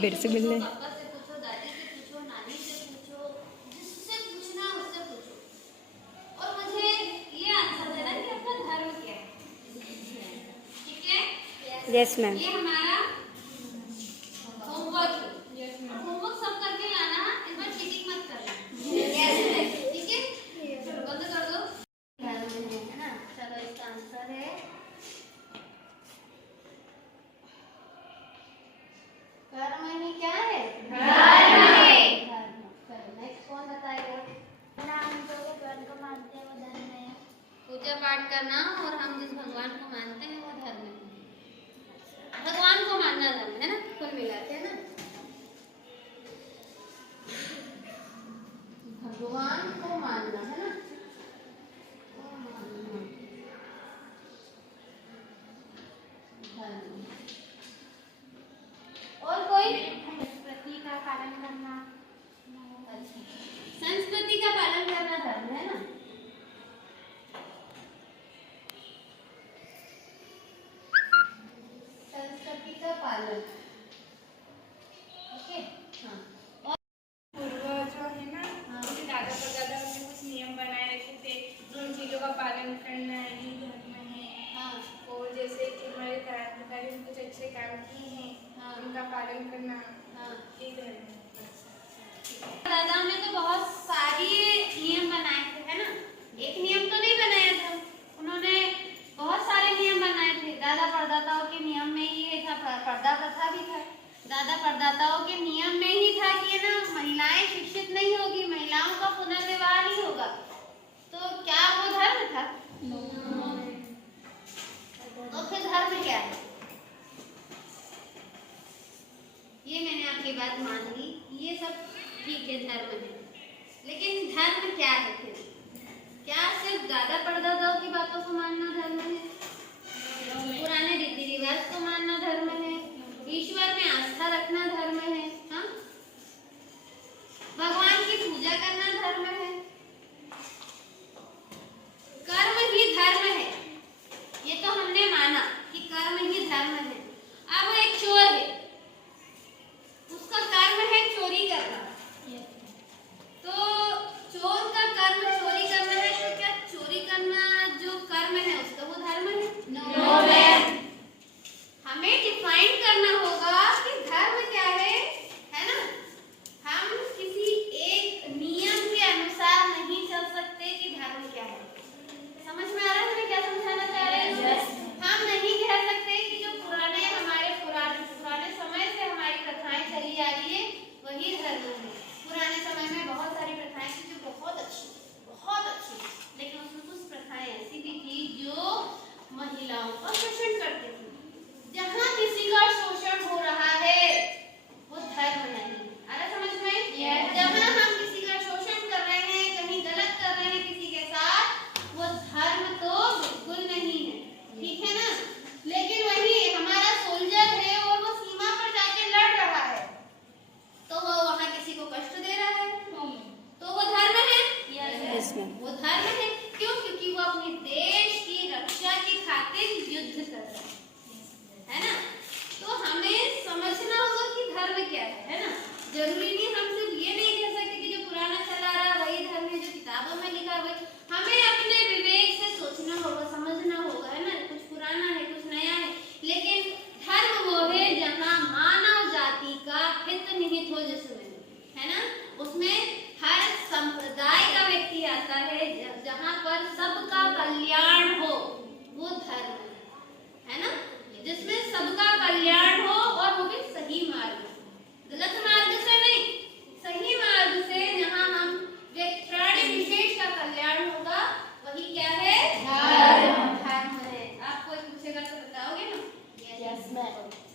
बेर से मिलने पापा से पूछो, दादी से पूछो, नानी से पूछो, जिससे पूछना है उससे पूछो। और मुझे ये आंसर देना कि आपका धर्म क्या है। ठीक है? Yes ma'am. ये हमारा होमवर्क है। होमवर्क सब करके लाना है, इस बार चीटिंग मत करना। ठीक है? चलो बंद कर दो। धर्म है ना? चलो इसका आंसर है कर्म ही क्या है? धर्म है। चलो नेक्स्ट कौन बताएगा? भगवान को मानते हैं वो धर्म है। पूजा पाठ करना और हम जिस भगवान को मानते हैं वो धर्म है। भगवान को मानना धर्म है ना, कुल मिला के ना। भगवान को मानना है ना, धर्म। और कोई? संस्कृति का पालन करना। अच्छा, संस्कृति का पालन करना धर्म है ना। संस्कृति का पालन, ओके। हाँ, पूर्वज है ना, उनके दादा परदादा ने कुछ नियम बनाए रखे थे, तो उन चीज़ों का पालन करना ही धर्म है। हाँ, और जैसे कि हमारे दादा ने कुछ अच्छे काम किए हैं, हाँ, उनका पालन करना हाँ। ही धर्म है। दादा ने तो बहुत सारी नियम बनाए थे है ना, एक नियम तो नहीं बनाया था उन्होंने, बहुत सारे नियम बनाए थे। दादा परदाताओं के नियम में ही ये था, पर्दा प्रथा भी था। दादा परदाताओं के नियम में ही था कि ना महिलाएं शिक्षित नहीं होगी, महिलाओं का पुनर्विवाह नहीं होगा। तो क्या वो धर्म था? तो फिर धर्म क्या है? ये मैंने आपकी बात मान ली, ये सब ठीक है, धर्म है। लेकिन धर्म क्या है फिर? क्या सिर्फ दादा परदादाओं की बातों को मानना धर्म है? पुराने रीति रिवाज को मानना धर्म है? ईश्वर में आस्था रखना धर्म है? हाँ, भगवान की पूजा करना धर्म है? कर्म ही धर्म है, ये तो हमने माना कि कर्म ही धर्म है। अब एक चोर है, उसका कर्म है चोरी करना, तो चोर का कर्म चोरी करना है, तो क्या चोरी करना जो कर्म है उसका वो धर्म है? No ma'am. हमें डिफाइन करना होगा कि धर्म क्या है ना? हम किसी एक नियम के अनुसार नहीं चल सकते कि धर्म क्या है। समझ में आ रहा है मैं क्या समझाना चाह रही हूँ? हम नहीं कह सकते कि जो पुराने समय से हमारी प्रथाएं चली आ रही है वही धर्म है। पुराने समय में बहुत सारी प्रथाएं थी जो बहुत अच्छी, लेकिन उसमें कुछ प्रथाएं ऐसी भी थी जो महिलाओं का शोषण करती थी। जहाँ किसी का शोषण हो रहा है वो धर्म नहीं। आ रहा समझ में? जहाँ हम किसी का शोषण कर रहे हैं, कहीं गलत कर रहे हैं किसी के साथ, वो धर्म तो बिल्कुल नहीं है। ठीक है ना? लेकिन वही हमारा सोल्जर है और वो सीमा पर जाके लड़ रहा है, तो वो वहाँ किसी को कष्ट दे रहा है, तो वो धर्म है? Yes ma'am. वो धर्म है। क्यों? क्योंकि वो अपने देश की रक्षा की खातिर युद्ध कर रहा है ना? तो हमें समझना होगा कि धर्म क्या है ना? जरूरी नहीं हम सिर्फ ये नहीं कह सकते कि जो पुराना चला रहा है वही धर्म है, जो किताबों में लिखा है वही। हमें अपने विवेक से सोचना होगा, समझना होगा है ना? कुछ पुराना है, कुछ नया है, लेकिन धर्म वो है जहाँ मानव जाति का हित निहित हो, जिसमें है ना, उसमें हर संप्रदाय का व्यक्ति आता है, जहाँ पर सबका कल्याण हो, वो धर्म है ना? जिसमें सबका कल्याण हो और वो भी सही मार्ग, गलत मार्ग से नहीं, सही मार्ग से, जहाँ हम प्राणी विशेष का कल्याण होगा, वही क्या है? धर्म है। आप कोई पूछेगा तो बताओगे ना? Yes ma'am.